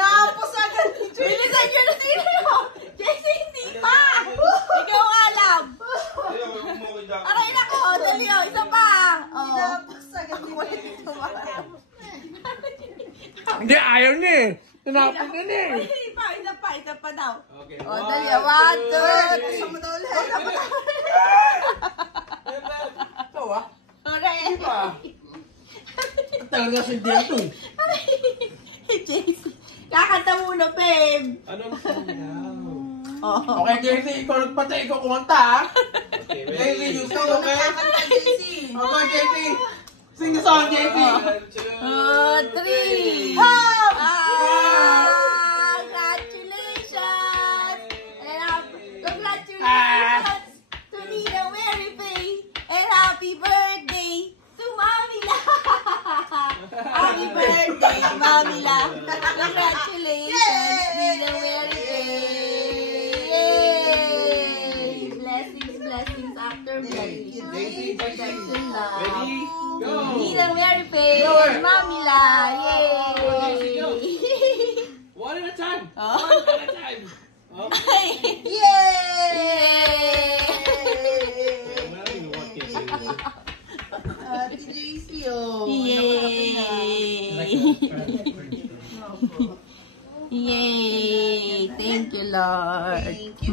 Tinapos agad ni JC. Bilisan nyo na sino. JC, hindi pa. Ikaw alam. Aray na ko. Dali o. Isa pa. Tinapos agad ni JC. Hindi, ayaw niya eh. Tinapos na niya eh. Isa pa daw. Okay. O, dali o. 1, 2, 3. Kasama na ulit. Ito ah. Aray. Diba? Talaga si Dito. JC. Kakanta muna, Pem. Ano ang sayaw? Oh. Okay, JC, ikaw nagpatay, ikaw kumanta ha. JC, you sing, okay? Okay, JC. Sing the song, JC. 3. Congratulations to Nina Mary Faye and happy birthday to Mamila. Happy birthday, Mamila. Congratulations, Nina Mary Faye. Yay! Blessings after blessings. Protection love. Ready? Go! Nina Mary Faye and Mamila. Yay! One at a time. Oh. One at a time. Okay. Yay! Ate JC, oh. Yay! Yay! Thank you, Lord. Thank you,